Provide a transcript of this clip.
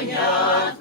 Panya,